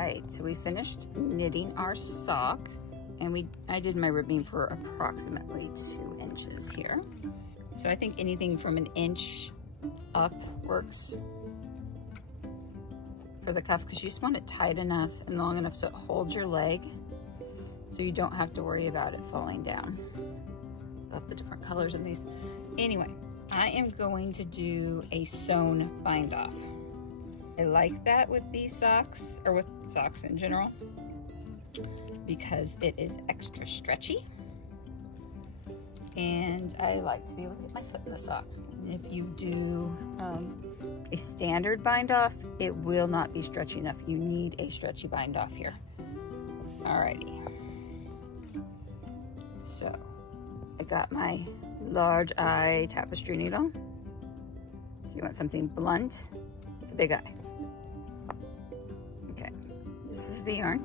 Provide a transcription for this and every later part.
right, so we finished knitting our sock, and I did my ribbing for approximately 2 inches here. So I think anything from 1 inch up works for the cuff, because you just want it tight enough and long enough so it holds your leg, so you don't have to worry about it falling down. Love the different colors in these. Anyway, I am going to do a sewn bind off. I like that with these socks, or with socks in general, because it is extra stretchy, and I like to be able to get my foot in the sock. And if you do a standard bind off, it will not be stretchy enough. You need a stretchy bind off here. Alrighty. So I got my large eye tapestry needle. So you want something blunt with a big eye. Okay, this is the yarn.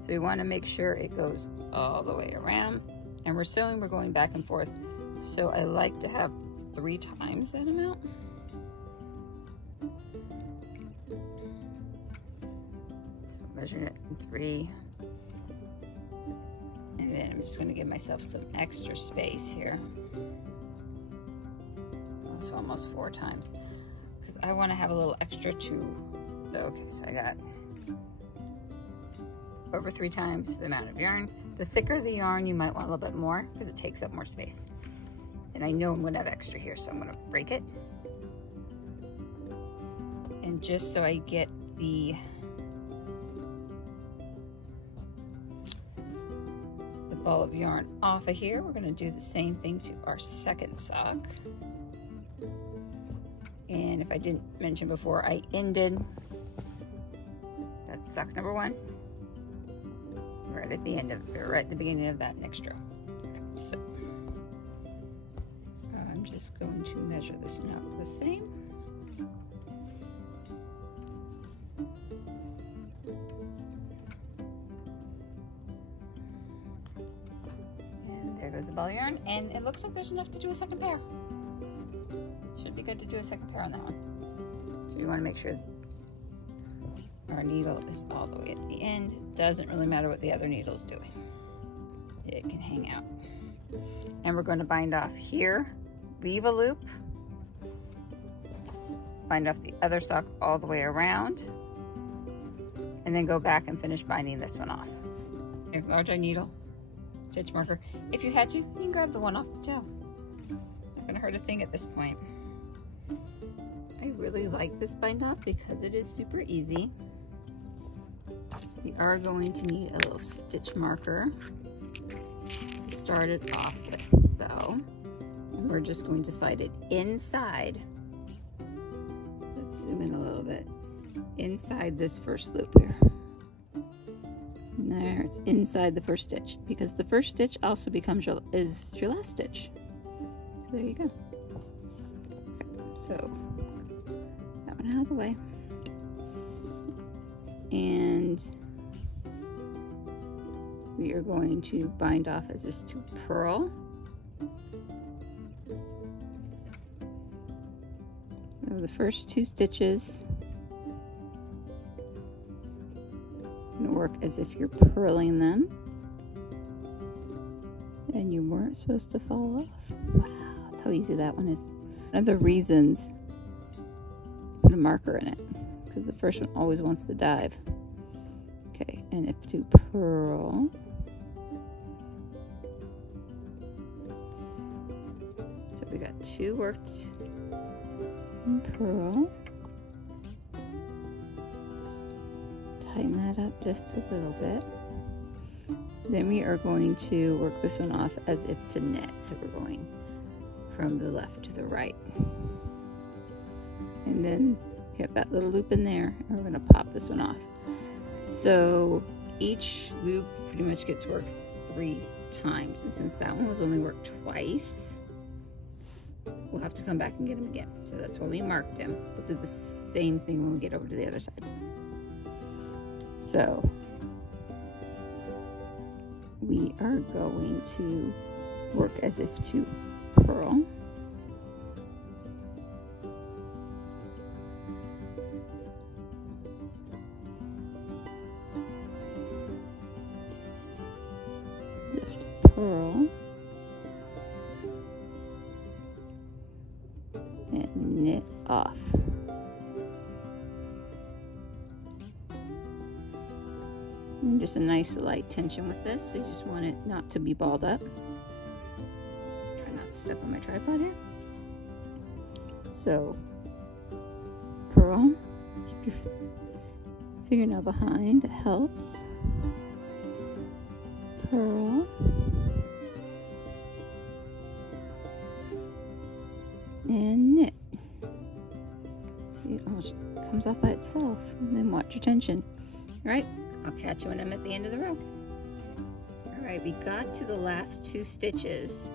So we want to make sure it goes all the way around. And we're sewing, we're going back and forth. So I like to have 3 times that amount. So measuring it in 3. And then I'm just going to give myself some extra space here. Also almost 4 times, because I want to have a little extra too. Okay, so I got over 3 times the amount of yarn. The thicker the yarn, you might want a little bit more, because it takes up more space. And I know I'm going to have extra here, so I'm going to break it. And just so I get the ball of yarn off of here, we're going to do the same thing to our second sock. And if I didn't mention before, I ended, that's sock number 1, right at the end of, or right at the beginning of that next row. Okay, so I'm just going to measure this now the same. And there goes the ball of yarn, and it looks like there's enough to do a second pair. Should be good to do a second pair on that one. So we want to make sure our needle is all the way at the end. Doesn't really matter what the other needle's doing. It can hang out. And we're going to bind off here, leave a loop, bind off the other sock all the way around, and then go back and finish binding this one off. Your large eye needle, stitch marker. If you had to, you can grab the one off the toe. Not gonna hurt a thing at this point. I really like this bind off because it is super easy. We are going to need a little stitch marker to start it off with, though. And we're just going to slide it inside. Let's zoom in a little bit. Inside this first loop here. And there, it's inside the first stitch, because the first stitch also becomes your last stitch. So there you go. Okay, so that one out of the way. And we are going to bind off as this to purl. So the first 2 stitches going to work as if you're purling them, and you weren't supposed to fall off. Wow, that's how easy that one is. One of the reasons, put a marker in it, because the first one always wants to dive. Okay, and if to purl, so we got 2 worked in purl. Tighten that up just a little bit. Then we are going to work this one off as if to knit. So we're going from the left to the right. And then you have that little loop in there, and we're going to pop this one off. So each loop pretty much gets worked 3 times. And since that one was only worked twice, we'll have to come back and get them again. So that's why we marked them. We'll do the same thing when we get over to the other side. So we are going to work as if to purl. purl and knit off. And just a nice light tension with this, so you just want it not to be balled up. Let's try not to step on my tripod here. So purl, keep your fingernail behind, it helps. Purl. And knit. See, it almost comes off by itself. And then watch your tension. Alright, I'll catch you when I'm at the end of the row. Alright, we got to the last 2 stitches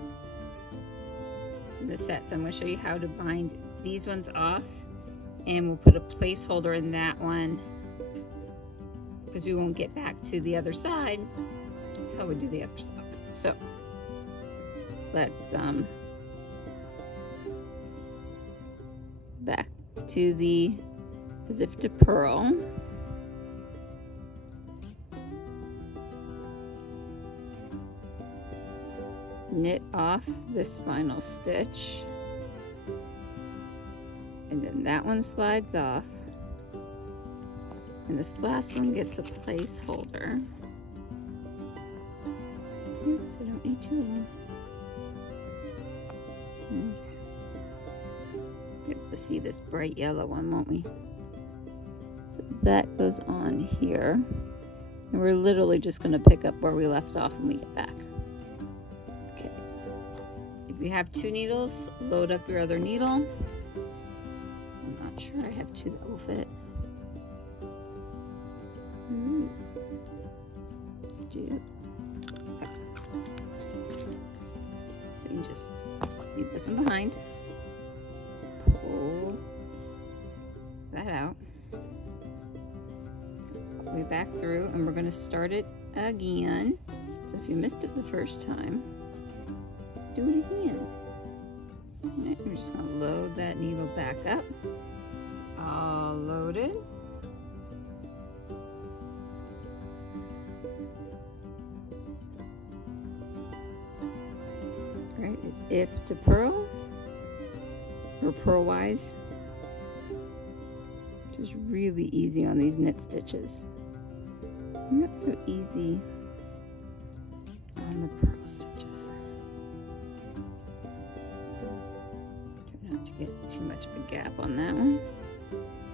in the set, so I'm going to show you how to bind these ones off, and we'll put a placeholder in that one because we won't get back to the other side until we do the other side. So let's back to the as if to purl. Knit off this final stitch, and then that one slides off, and this last one gets a placeholder. Oops, I don't need 2 of them. We have to see this bright yellow one, won't we? So that goes on here, and we're literally just going to pick up where we left off when we get back. Okay. If you have 2 needles, load up your other needle. I'm not sure I have 2 that will fit. Okay. So you can just leave this one behind. Pull that out. Way back through, and we're going to start it again. So if you missed it the first time, do it again. Right, we're just going to load that needle back up. It's all loaded. Right, if to purl, or purlwise, which is really easy on these knit stitches. Not so easy on the purl stitches. Try not to get too much of a gap on that one.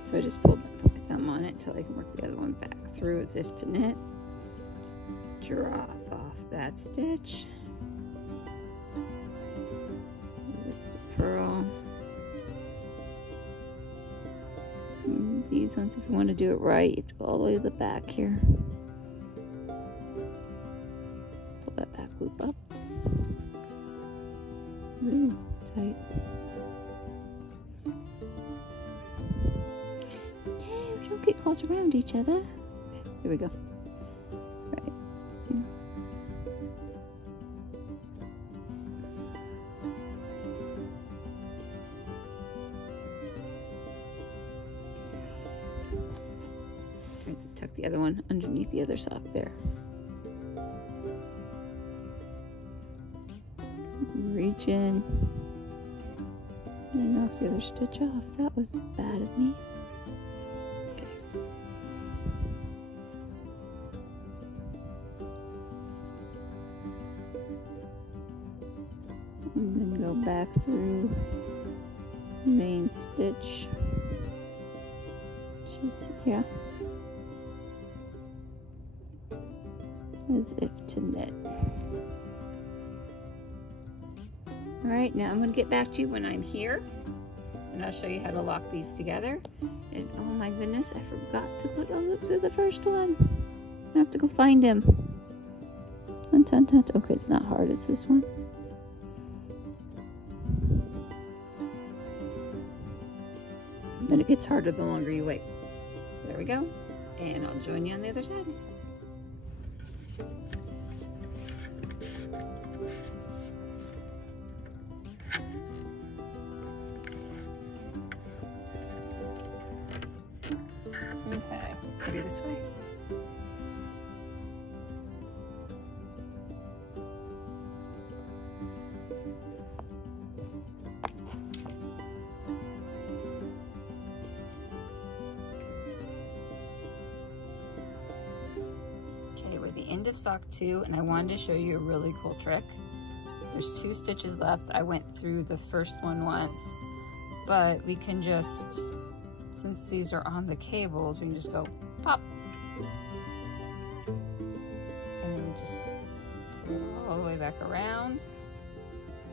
So I just put my thumb on it until I can work the other one back through as if to knit. Drop off that stitch. Purl. And these ones, if you want to do it right, you have to go all the way to the back here. Pull that back loop up. Ooh, tight. Yeah, we don't get caught around each other. Okay, here we go. Right. Tuck the other one underneath the other sock there. Reach in and knock the other stitch off. That was bad of me. Okay. And then go back through main stitch. Just, yeah. As if to knit. Alright, now I'm going to get back to you when I'm here, and I'll show you how to lock these together. And oh my goodness, I forgot to put a loop through the first one. I have to go find him. Hunt, hunt, hunt. Okay, it's not hard, it's this one. Then it gets harder the longer you wait. So there we go, and I'll join you on the other side. Okay, maybe this way. Okay, we're at the end of sock 2, and I wanted to show you a really cool trick. There's 2 stitches left. I went through the first one once, but we can just, since these are on the cables, we can just go pop. And then just pull it all the way back around.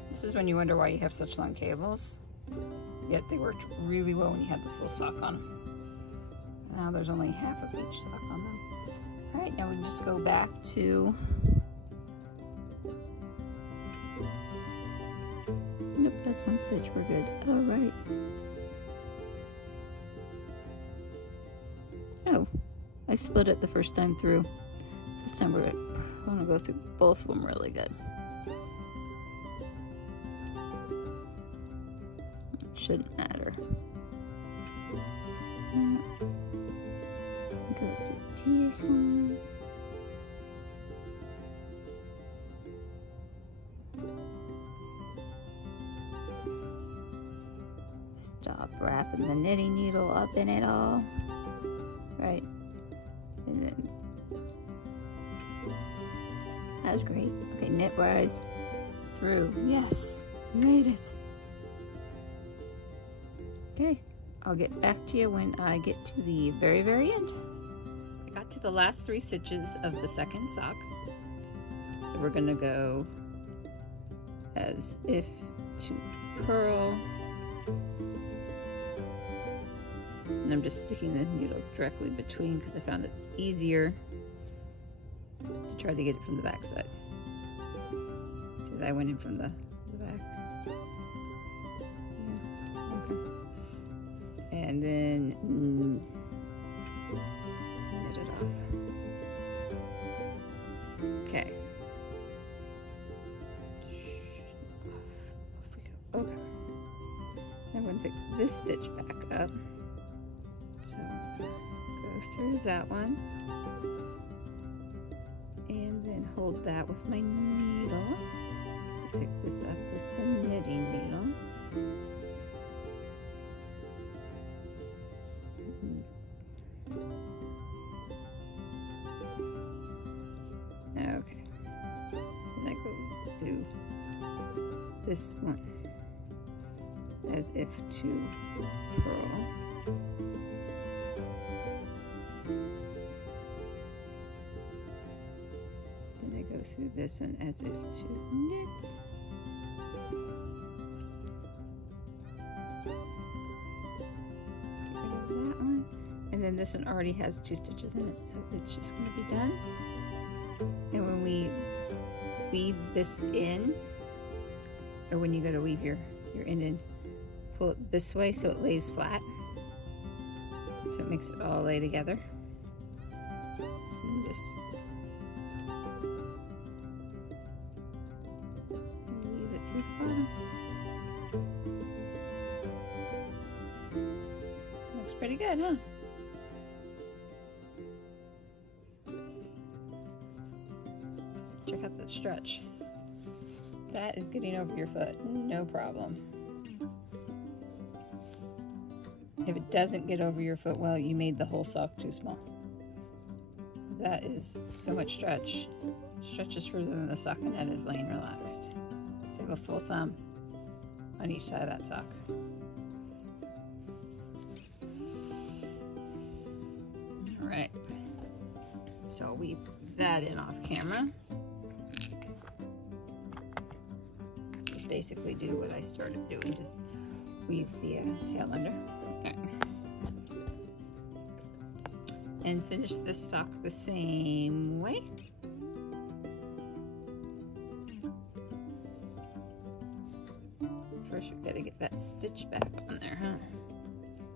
This is when you wonder why you have such long cables. Yet they worked really well when you had the full sock on them. Now there's only half of each sock on them. All right, now we can just go back to, nope, that's 1 stitch, we're good. All right. Oh, I split it the first time through. This time we're gonna go through both of them really good. It shouldn't matter. Go through this one. Stop wrapping the knitting needle up in it all. Right. And then that was great. Okay, knitwise through. Yes, we made it. Okay, I'll get back to you when I get to the very, very end. I got to the last 3 stitches of the second sock. So we're gonna go as if to purl. And I'm just sticking the needle directly between because I found it's easier to try to get it from the back side. Because I went in from the back. Yeah, okay. And then knit it off. Okay. Off we go. Okay. I'm going to pick this stitch back up. So go through that one. And then hold that with my needle to pick this up with the knitting needle. Okay, and I go do this one as if to purl. Then I go through this one as if to knit. Get rid of that one. And then this one already has 2 stitches in it, so it's just going to be done. And when we weave this in, or when you go to weave your end in, pull it this way so it lays flat. So it makes it all lay together. And just weave it through the bottom. Looks pretty good, huh? Check out that stretch. That is getting over your foot, no problem. If it doesn't get over your foot, well, you made the whole sock too small. That is so much stretch. Stretches further than the sock, and that is laying relaxed. So go full thumb on each side of that sock. All right. So I'll weave that in off camera. Just basically do what I started doing, just weave the tail under. Okay. And finish this sock the same way. First you've got to get that stitch back on there, huh?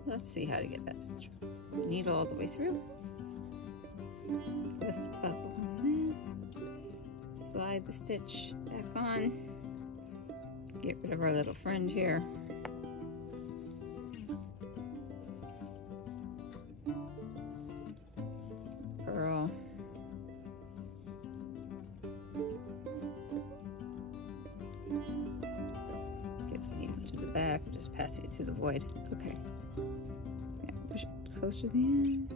Let's see how to get that stitch. Needle all the way through. Lift up on that. Slide the stitch back on. Get rid of our little fringe here. Purl. Get the needle to the back and just pass it through the void. Okay. Yeah, push it closer to the end.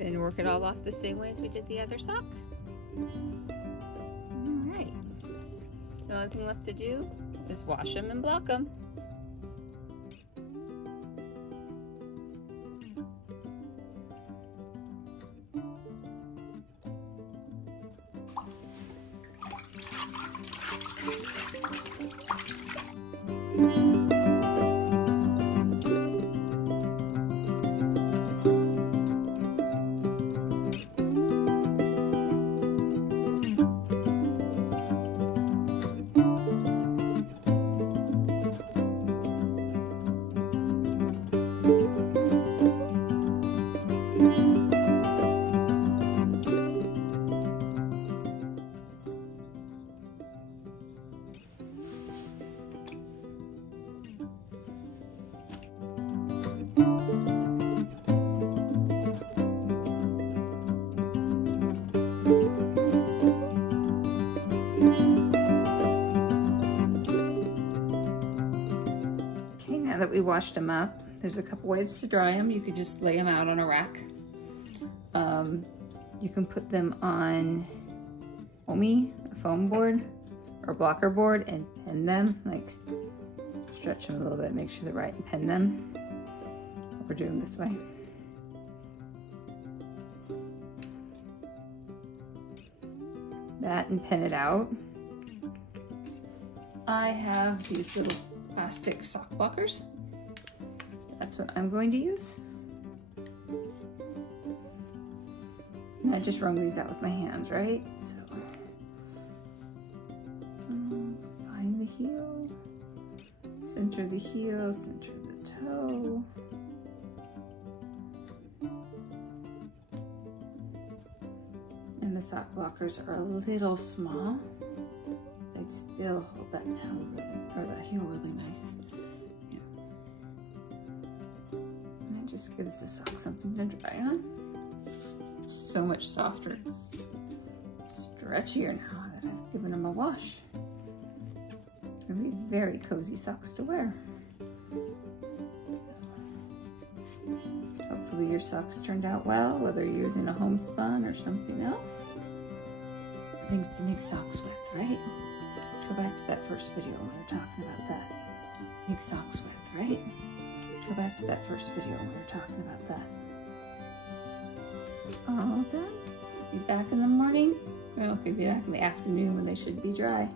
And work it all off the same way as we did the other sock. All right. The only thing left to do is wash them and block them. That we washed them up, there's a couple ways to dry them. You could just lay them out on a rack. You can put them on a foam board or blocker board and pin them, like stretch them a little bit, make sure they're right, and pin them. We're doing this way. That and pin it out. I have these little plastic sock blockers. That's what I'm going to use. And I just wrung these out with my hands, right? So, find the heel, center the heel, center the toe. And the sock blockers are a little small. They'd still hold that toe really, or that heel really nice. Yeah. And that just gives the sock something to dry on. It's so much softer. It's stretchier now that I've given them a wash. It's gonna be very cozy socks to wear. So, hopefully your socks turned out well, whether you're using a homespun or something else. Things to make socks with, right? Go back to that first video when we were talking about that. Make socks with, right? Go back to that first video when we were talking about that. All done. Be back in the morning. Well, could be back in the afternoon when they should be dry.